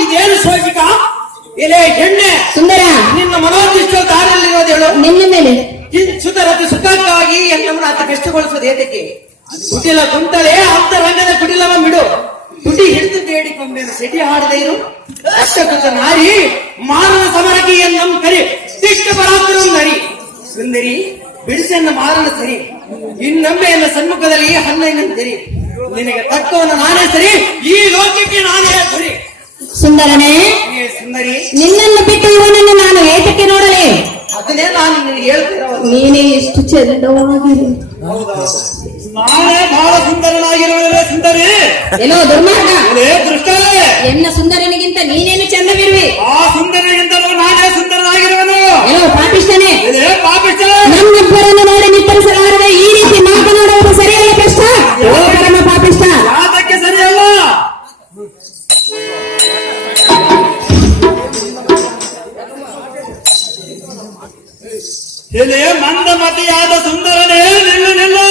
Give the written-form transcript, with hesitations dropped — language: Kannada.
ಇದೇನು ಶೋಭಿಕ ಎಲೆ ಹೆಣ್ಣೆ ಸುಂದರ, ನಿನ್ನ ಮನೋದಿಷ್ಟ ದಾರಿಯಲ್ಲಿರೋದು ಹೇಳು. ನಿನ್ನ ಮೇಲೆ ಸುತರತಿ ಸುಖಕ್ಕಾಗಿ ಎಲ್ಲವನ್ನ ಆತ ಕಷ್ಟಗೊಳಿಸೋದು ಏತಕ್ಕೆ? ಕುಟಿಲ ಕುಂತಳೆ ಅಂತರಂಗದ ಕುಟಿಲವ ಬಿಡು. ತುಟಿ ಹಿಡಿದು ಬೇಡಿಕೊಂಬೇನು ಸೆಟಿ ಹಾಡದೆ ಇರು. ಅಷ್ಟಕೃತ ನಾರಿ ಮಾರನ ಸಮರಕ್ಕೆ ನಮ್ಮ ಕರಿ ತಿಷ್ಟ ಪರಾಕ್ರಮ ನರಿ ಸುಂದರಿ ಬಿಡಿಸೆನ್ನ ಮಾರನ ಸರಿ. ಇನ್ನೊಮ್ಮೆ ಎನ್ನ ಸಮ್ಮುಖದಲ್ಲಿ ಹನ್ನೆಣ್ಣು ಸರಿ. ನಿನಗೆ ತಕ್ಕವನ್ನ ನಾನೇ ಸರಿ, ಈ ಲೋಕಕ್ಕೆ ನಾನೇ ಸರಿ. ಸುಂದರನೇ, ಸುಂದರಿ, ನಿನ್ನನ್ನು ಬಿಟ್ಟು ಇವನನ್ನು ನಾನು ಏತಕ್ಕೆ ನೋಡಲೇ? ಅದನ್ನೇ ನಾನು ನಿನಗೆ ಹೇಳ್ತಿರೋದು. ನೀನೇ ಎಷ್ಟು ಚೆಂದವಾಗಿರು. ನಾನೇ ಬಹಳ ಸುಂದರನಾಗಿರುವುದೇ ಸುಂದರಿ. ಎಲ್ಲೋ ದುರ್ಮಾರ್ಗ, ದೃಷ್ಟವೇ, ಎನ್ನ ಸುಂದರನಿಗಿಂತ ನೀನೇನು ಚಂದವಿರುವೆ. ಆ ಸುಂದರನಿಗಿಂತಲೂ ನಾನೇ ಸುಂದರನಾಗಿರುವನು. ಎಲ್ಲೋ ಪಾಪಿಷ್ಟನೇ, ಪಾಪಿಷ್ಟ ನಮ್ಮಿಬ್ಬರನ್ನು ನೋಡಿ ನಿತ್ತರಿಸಲಾರದೆ ಈ ರೀತಿ ಮಾತನಾಡುವುದು ಸರಿಯಲ್ಲ. ಕಷ್ಟ ಪರಮ ಪಾಪಿಷ್ಟ. ಯಾತಕ್ಕೆ ಸರಿಯಲ್ಲ? ಎಲೆ ಮಂದಮತಿಯಾದ ಸುಂದರನೇ, ನಿಲ್ಲು ನಿಲ್ಲು.